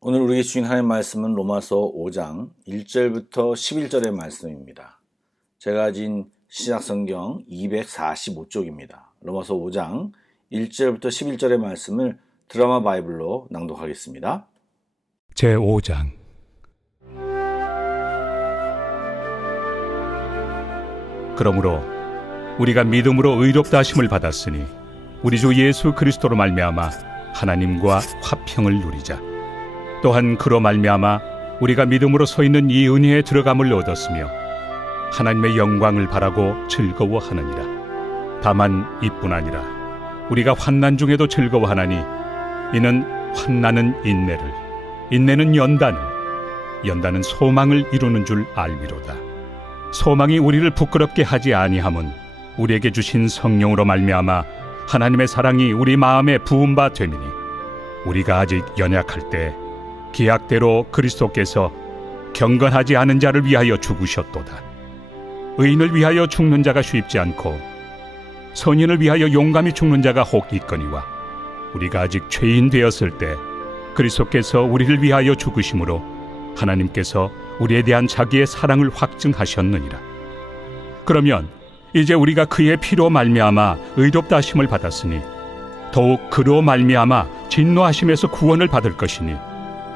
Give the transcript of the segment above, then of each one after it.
오늘 우리에게 주신 하나님의 말씀은 로마서 5장 1절부터 11절의 말씀입니다. 제가 가진 신약성경 245쪽입니다. 로마서 5장 1절부터 11절의 말씀을 드라마 바이블로 낭독하겠습니다. 제5장 그러므로 우리가 믿음으로 의롭다 하심을 받았으니 우리 주 예수 그리스도로 말미암아 하나님과 화평을 누리자. 또한 그로 말미암아 우리가 믿음으로 서 있는 이 은혜에 들어감을 얻었으며 하나님의 영광을 바라고 즐거워하느니라. 다만 이뿐 아니라 우리가 환난 중에도 즐거워하나니 이는 환난은 인내를, 인내는 연단을, 연단은 소망을 이루는 줄 알미로다. 소망이 우리를 부끄럽게 하지 아니함은 우리에게 주신 성령으로 말미암아 하나님의 사랑이 우리 마음에 부은 바 됨이니 우리가 아직 연약할 때 기약대로 그리스도께서 경건하지 않은 자를 위하여 죽으셨도다. 의인을 위하여 죽는 자가 쉽지 않고 선인을 위하여 용감히 죽는 자가 혹 있거니와 우리가 아직 죄인 되었을 때 그리스도께서 우리를 위하여 죽으심으로 하나님께서 우리에 대한 자기의 사랑을 확증하셨느니라. 그러면 이제 우리가 그의 피로 말미암아 의롭다 하심을 받았으니 더욱 그로 말미암아 진노하심에서 구원을 받을 것이니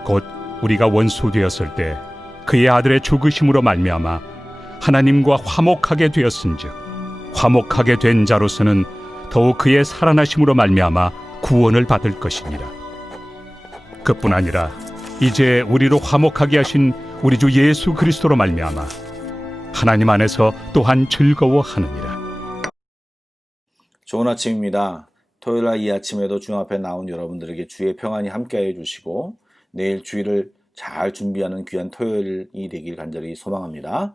곧 우리가 원수 되었을 때 그의 아들의 죽으심으로 말미암아 하나님과 화목하게 되었은즉 화목하게 된 자로서는 더욱 그의 살아나심으로 말미암아 구원을 받을 것이니라. 그뿐 아니라 이제 우리로 화목하게 하신 우리 주 예수 그리스도로 말미암아 하나님 안에서 또한 즐거워하느니라. 좋은 아침입니다. 토요일날 이 아침에도 주님 앞에 나온 여러분들에게 주의 평안이 함께해 주시고 내일 주일을 잘 준비하는 귀한 토요일이 되길 간절히 소망합니다.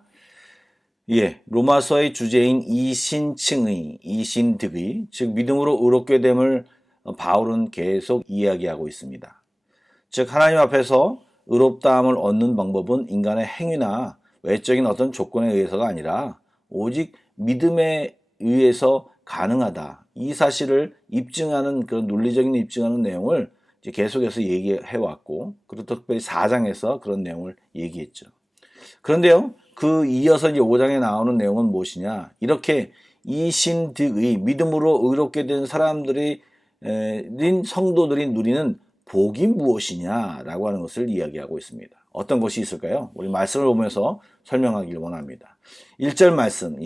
로마서의 주제인 이신칭의, 이신득의, 즉 믿음으로 의롭게 됨을 바울은 계속 이야기하고 있습니다. 즉 하나님 앞에서 의롭다함을 얻는 방법은 인간의 행위나 외적인 어떤 조건에 의해서가 아니라 오직 믿음에 의해서 가능하다. 이 사실을 입증하는 그런 논리적인 입증하는 내용을 이제 계속해서 얘기해 왔고, 그리고 특별히 4장에서 그런 내용을 얘기했죠. 그런데요, 그 이어서 이제 5장에 나오는 내용은 무엇이냐? 이렇게 이신득의 믿음으로 의롭게 된 사람들이 성도들이 누리는 복이 무엇이냐라고 하는 것을 이야기하고 있습니다. 어떤 것이 있을까요? 우리 말씀을 보면서 설명하길 원합니다. 1절 말씀,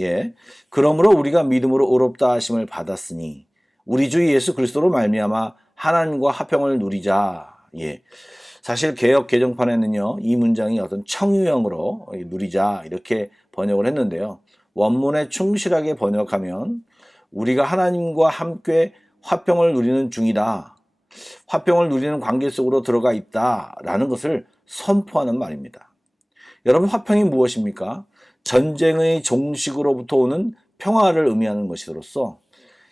그러므로 우리가 믿음으로 의롭다 하심을 받았으니 우리 주 예수 그리스도로 말미암아 하나님과 화평을 누리자. 사실 개역 개정판에는요, 이 문장이 어떤 청유형으로 누리자 이렇게 번역을 했는데요. 원문에 충실하게 번역하면 우리가 하나님과 함께 화평을 누리는 중이다. 화평을 누리는 관계 속으로 들어가 있다라는 것을 선포하는 말입니다. 여러분, 화평이 무엇입니까? 전쟁의 종식으로부터 오는 평화를 의미하는 것이로서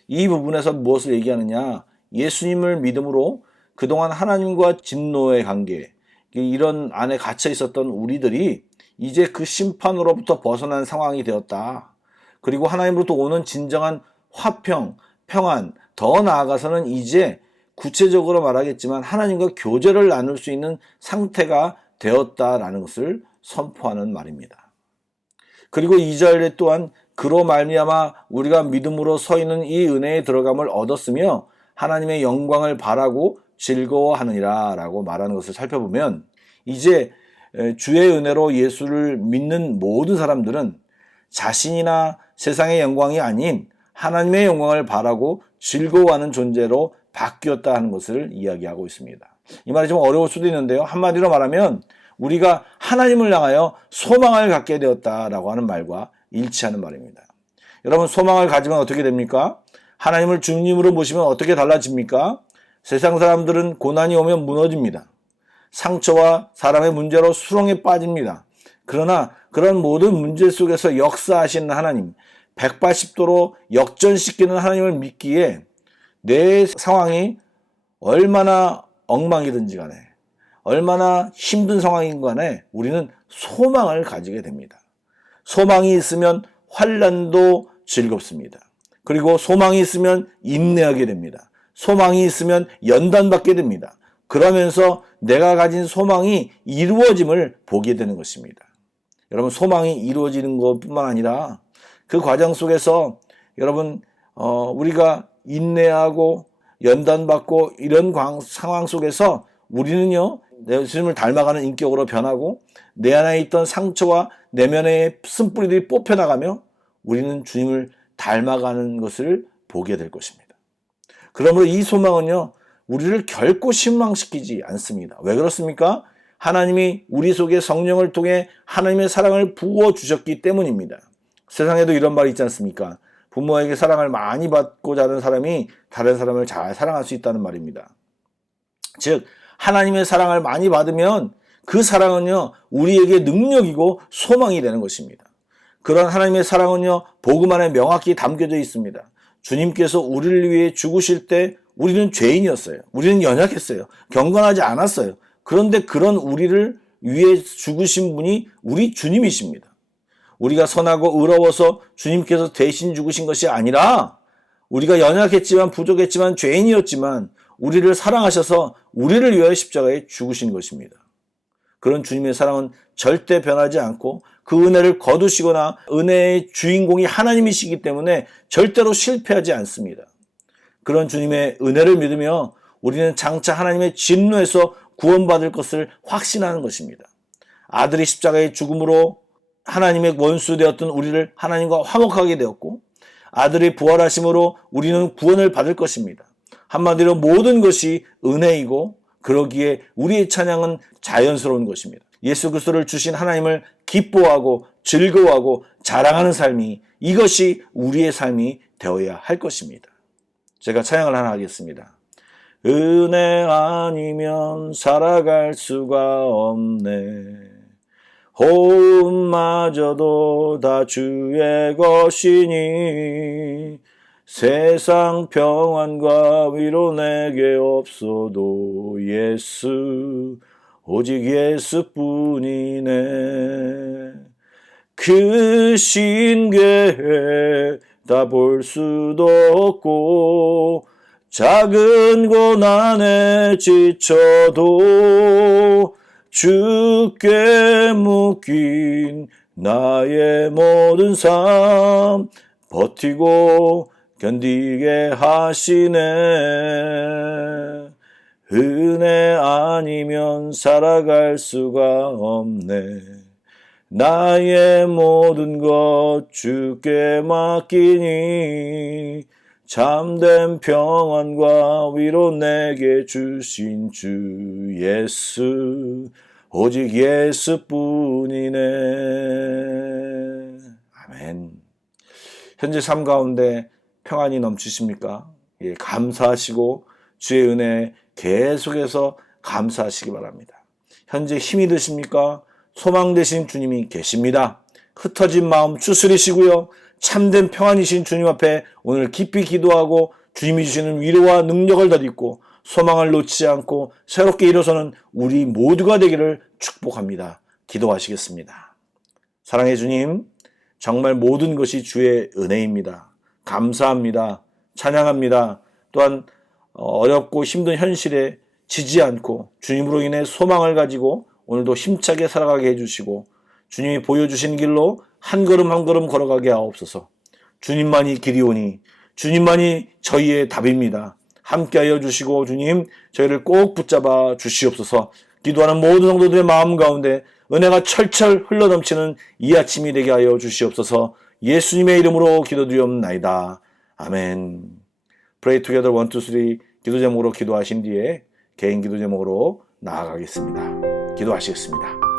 이 부분에서 무엇을 얘기하느냐? 예수님을 믿음으로 그동안 하나님과 진노의 관계, 이런 안에 갇혀 있었던 우리들이 이제 그 심판으로부터 벗어난 상황이 되었다. 그리고 하나님으로부터 오는 진정한 화평, 평안, 더 나아가서는 이제 구체적으로 말하겠지만 하나님과 교제를 나눌 수 있는 상태가 되었다라는 것을 선포하는 말입니다. 그리고 2절에 또한 그로 말미암아 우리가 믿음으로 서 있는 이 은혜에 들어감을 얻었으며 하나님의 영광을 바라고 즐거워하느니라 라고 말하는 것을 살펴보면 이제 주의 은혜로 예수를 믿는 모든 사람들은 자신이나 세상의 영광이 아닌 하나님의 영광을 바라고 즐거워하는 존재로 바뀌었다 하는 것을 이야기하고 있습니다. 이 말이 좀 어려울 수도 있는데요. 한마디로 말하면 우리가 하나님을 향하여 소망을 갖게 되었다라고 하는 말과 일치하는 말입니다. 여러분, 소망을 가지면 어떻게 됩니까? 하나님을 주님으로 모시면 어떻게 달라집니까? 세상 사람들은 고난이 오면 무너집니다. 상처와 사람의 문제로 수렁에 빠집니다. 그러나 그런 모든 문제 속에서 역사하시는 하나님, 180도로 역전시키는 하나님을 믿기에 내 상황이 얼마나 엉망이든지 간에 얼마나 힘든 상황인 간에 우리는 소망을 가지게 됩니다. 소망이 있으면 환난도 즐겁습니다. 그리고 소망이 있으면 인내하게 됩니다. 소망이 있으면 연단받게 됩니다. 그러면서 내가 가진 소망이 이루어짐을 보게 되는 것입니다. 여러분, 소망이 이루어지는 것뿐만 아니라 그 과정 속에서 여러분 우리가 인내하고 연단받고 이런 상황 속에서 우리는요, 예수님을 닮아가는 인격으로 변하고 내 안에 있던 상처와 내면의 쓴뿌리들이 뽑혀나가며 우리는 주님을 닮아가는 것을 보게 될 것입니다. 그러므로 이 소망은요, 우리를 결코 실망시키지 않습니다. 왜 그렇습니까? 하나님이 우리 속에 성령을 통해 하나님의 사랑을 부어주셨기 때문입니다. 세상에도 이런 말이 있지 않습니까? 부모에게 사랑을 많이 받고 자란 사람이 다른 사람을 잘 사랑할 수 있다는 말입니다. 즉, 하나님의 사랑을 많이 받으면 그 사랑은요, 우리에게 능력이고 소망이 되는 것입니다. 그런 하나님의 사랑은요, 복음 안에 명확히 담겨져 있습니다. 주님께서 우리를 위해 죽으실 때 우리는 죄인이었어요. 우리는 연약했어요. 경건하지 않았어요. 그런데 그런 우리를 위해 죽으신 분이 우리 주님이십니다. 우리가 선하고 의로워서 주님께서 대신 죽으신 것이 아니라 우리가 연약했지만 부족했지만 죄인이었지만 우리를 사랑하셔서 우리를 위하여 십자가에 죽으신 것입니다. 그런 주님의 사랑은 절대 변하지 않고 그 은혜를 거두시거나 은혜의 주인공이 하나님이시기 때문에 절대로 실패하지 않습니다. 그런 주님의 은혜를 믿으며 우리는 장차 하나님의 진노에서 구원받을 것을 확신하는 것입니다. 아들이 십자가의 죽음으로 하나님의 원수 되었던 우리를 하나님과 화목하게 되었고 아들이 부활하심으로 우리는 구원을 받을 것입니다. 한마디로 모든 것이 은혜이고 그러기에 우리의 찬양은 자연스러운 것입니다. 예수 그리스도를 주신 하나님을 기뻐하고 즐거워하고 자랑하는 삶이 이것이 우리의 삶이 되어야 할 것입니다. 제가 찬양을 하나 하겠습니다. 은혜 아니면 살아갈 수가 없네. 호흡마저도 다 주의 것이니 세상 평안과 위로 내게 없어도 예수 오직 예수뿐이네. 그 신계회 다 볼 수도 없고 작은 고난에 지쳐도 주께 묶인 나의 모든 삶 버티고 견디게 하시네. 은혜 아니면 살아갈 수가 없네. 나의 모든 것 주께 맡기니 참된 평안과 위로 내게 주신 주 예수 오직 예수뿐이네. 아멘. 현재 삶 가운데 평안이 넘치십니까? 예, 감사하시고 주의 은혜에 계속해서 감사하시기 바랍니다. 현재 힘이 드십니까? 소망 되신 주님이 계십니다. 흩어진 마음 추스리시고요. 참된 평안이신 주님 앞에 오늘 깊이 기도하고 주님이 주시는 위로와 능력을 덧입고 소망을 놓치지 않고 새롭게 일어서는 우리 모두가 되기를 축복합니다. 기도하시겠습니다. 사랑의 주님, 정말 모든 것이 주의 은혜입니다. 감사합니다. 찬양합니다. 또한 어렵고 힘든 현실에 지지 않고 주님으로 인해 소망을 가지고 오늘도 힘차게 살아가게 해주시고 주님이 보여주신 길로 한 걸음 한 걸음 걸어가게 하옵소서. 주님만이 길이오니 주님만이 저희의 답입니다. 함께하여 주시고 주님 저희를 꼭 붙잡아 주시옵소서. 기도하는 모든 성도들의 마음 가운데 은혜가 철철 흘러넘치는 이 아침이 되게 하여 주시옵소서. 예수님의 이름으로 기도드리옵나이다. 아멘. Pray together 1, 2, 3 기도 제목으로 기도하신 뒤에 개인 기도 제목으로 나아가겠습니다. 기도하시겠습니다.